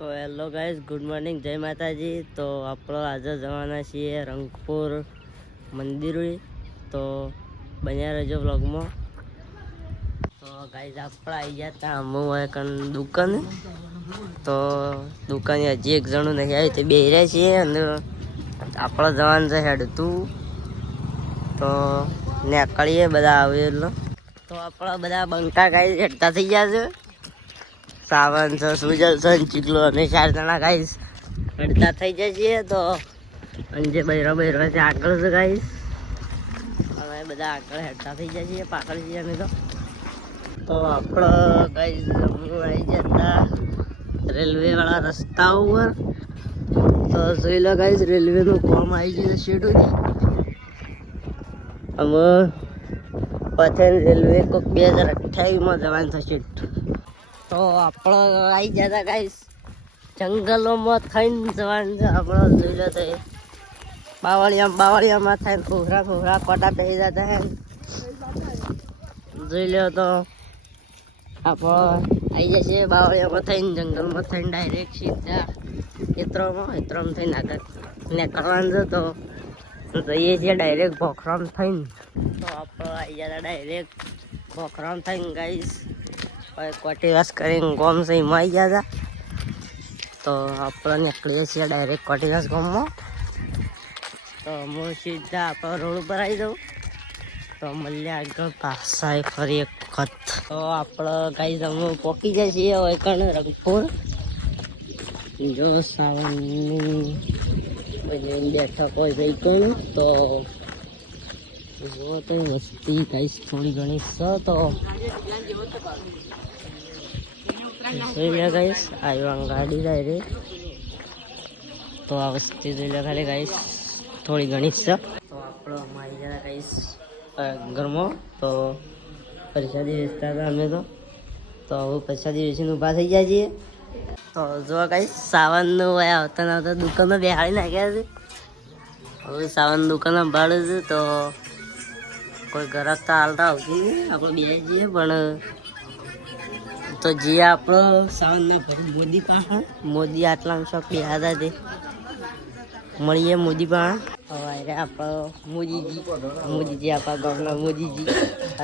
તો hello guys, good morning, જય માતાજી. તો આપણો આજે જવાના છીએ રંગપુર મંદિર તો બન્યા રહેજો બ્લોગમાં તો ગાઈઝ, આપણે આવી ગયા હતા અમુક દુકાન. તો દુકાને હજી એક જણું નહીં આવ્યું તે બે રહ્યા છીએ અને આપણે જવાનું છે હેડતું. તો તો નીકળીએ બધા આવે એટલે. તો આપણા બધા બંકા ગાઈ હેડતા થઈ ગયા છે. સાવન છે સુજલ છે ચીકલો અને ચાર જણા ગાઈશ. અડધા થઈ છીએ તો અને જે બૈરો બૈરો છે આગળ છે ગાઈશ. અમે બધા આગળ હેડતા થઈ છીએ પાછળ જઈએ અમે તો. તો આપણો ગાઈશ જમ્મુ આવી જતા રેલવે વાળા રસ્તા ઉપર. તો જોઈ લો ગાઈશ રેલવે નું કોમ આવી ગયું શેડું. અમે પછી રેલવે કોક બે હજાર અઠ્યાવીસમાં જવાનું થશે. તો આપણો આવી જતા ગાઈસ જંગલોમાં થઈને જવાનું છે. આપણો જોઈ લો તો બાવળિયા બાવળિયામાં થઈને ખોખરા ખોખરા કોટા પહેરી જતા હે. જોઈ લો તો આપણો આવી જશે બાવળિયામાં થઈને, જંગલમાં થઈને ડાયરેક્ટ સીધા ખેતરોમાં ખેતરોમાં થઈને આગળ નીકળવાનું છે. તો જઈએ છીએ ડાયરેક્ટ ભોખરામ થઈને. તો આપણો આવી જતા ડાયરેક્ટ ભોખરામ થઈને ગાઈશ હવે કોટીવાસ કરીને ગોમ સહી આવી ગયા હતા. તો આપણે નીકળીએ છીએ ડાયરેક્ટ કોટીવાસ ગોમમાં. તો હું સીધા આપણો રોડ ઉપર આવી જાઉં. તો મળીએ આગળ પાછા ફરી એક વખત. તો આપણે ગાઈ અમે પોકી જાય છીએ હવે કણ રંગપુર. જો સાવનની બેઠક હોય ગઈ કણ તો જુઓ તો વસ્તી કઈ થોડી ઘણી છે તો જોઈ આવ્યો ગાડી જાય રે. તો આ વસ્તી જોઈ લે ખાલી ગાઈશ થોડી ઘણી છે તો આપણો અમારી જરા ગાઈશ ઘરમાં તો પ્રસાદી વેચતા હતા અમે તો. તો હવે પ્રસાદી વેચીને ઊભા થઈ જાય છીએ તો જો ગાઈશ, સાવનનું હોય આવતા આવતા દુકાનમાં બેહાડી નાખ્યા છે હવે સાવન દુકાનમાં ભાડું છે, તો કોઈ ગ્રાહક તો હાલતા આવતી આપણે બે જઈએ પણ તો જે આપણો સાવનના ભર, મોદી પાસે મોદી આટલા શોખ યાદ હતી મળીએ મોદી પાસે હવે આપણો મોદીજી મોદીજી આપણા ગામના મોદીજી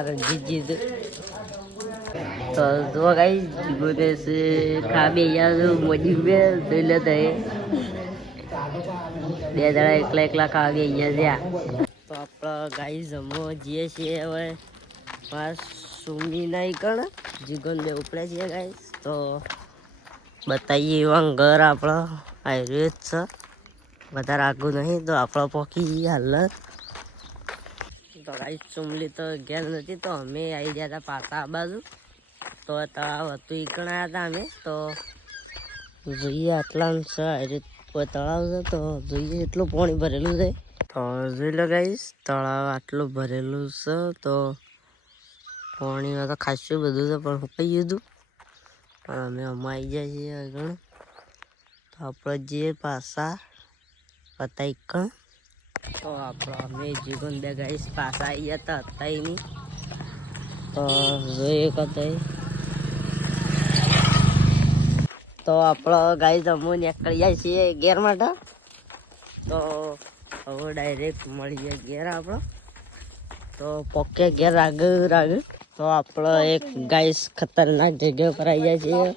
રણજીતજી તો. જો ગાઈ બોલે છે ખા બે યાર, મોદી બે જોઈ લે બે જણા એકલા એકલા ખાવા બે ગયા તો આપણા ગાઈ જમો જઈએ છીએ હવે. પાસ સુમી નહીં કણ જીગન બે ઉપડે છીએ ગાઈ. તો બતાવીએ એવા ઘર આપણો. આયુર્વેદ છે. વધારે આગું નહીં, તો આપણો પોકી હાલ. તો ગાઈ ચુમલી તો ઘેર નથી, તો અમે આવી ગયા હતા પાછા આ બાજુ. તો તળાવ હતું ઈકણ આવ્યા હતા અમે. તો જોઈએ આટલા છે તળાવ છે, તો જોઈએ એટલું પાણી ભરેલું છે. તો જોઈ લો ગાઈસ તળાવ આટલું ભરેલું છે તો પાણીમાં તો ખાસું બધું છે, પણ સુકાઈ ગયું હતું. પણ અમે અમાઈ જાય છીએ આગળ. તો આપણે જે પાછા હતા કણ. તો આપણે અમે જીવન બે ગાઈશ પાસા આવી ગયા હતા હતા નહીં. તો જોઈએ કતઈ તો આપણો ગાઈસ અમુ નીકળી જાય છીએ ઘેર માટે. તો હવે ડાયરેક્ટ મળી જાય ઘેર આપણો. તો પોકે ઘેર આગળ આગળ તો આપણો એક ગાઈસ ખતરનાક જગ્યા ઉપર આવી જાય છીએ.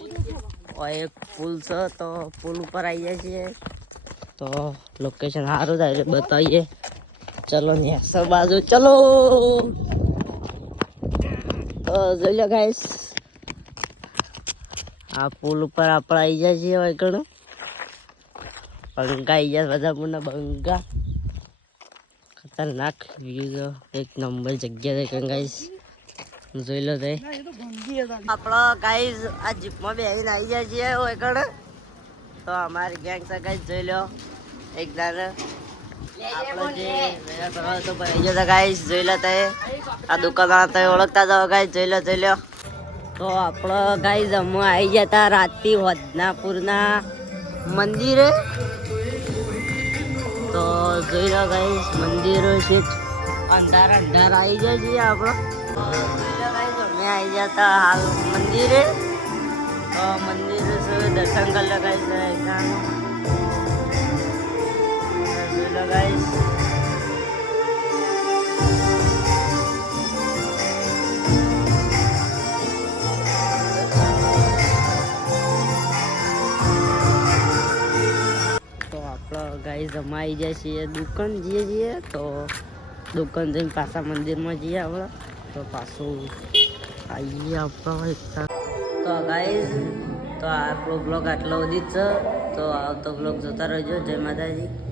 એક પુલ છે, તો પુલ ઉપર આવી જાય છીએ. તો લોકેશન સારું થાય બતાવીએ. ચલો નેસો બાજુ, ચલો. તો જોઈ લો ગાઈસ આ પુલ ઉપર આપણે આવી જાય છીએ ઘણું. બંગા આવી જાય બધા મુના બંગા. ખતરનાક વ્યૂ એક નંબર જગ્યા છે ગાઈસ જોઈ લો તે આપણો ગાઈઝ આ જીપમાં બેસીને આવી જાય છીએ ઓયકણ તો અમારી ગેંગ છે ગાઈઝ જોઈ લો. એક દાને આપણો જે વેલા કરવા તો ભાઈ ગયો ગાઈઝ જોઈ લો તે. આ દુકાનવાળા તમે ઓળખતા જાઓ ગાઈસ જોઈ લો જોઈ લો. તો આપણો ગાઈઝ અમે આવી જતા રાતથી વદનાપુરના મંદિરે. તો જોઈ લો ગાઈસ મંદિરો છે. અંધાર અંધાર આવી જાય છે આપણો. અમે આવી જતા હાલ મંદિરે. મંદિર દર્શન કરી લો ગાઈસ ગાઈઝ અમે આવી જાય છીએ દુકાન, જઈએ છીએ તો દુકાન જઈને પાછા મંદિરમાં જઈએ આપણે. તો પાછું આવીએ આપણો તો ગાઈઝ તો આપણો બ્લોગ આટલો સુધી જ છે. તો આવતો બ્લોગ જોતા રહેજો. જય માતાજી.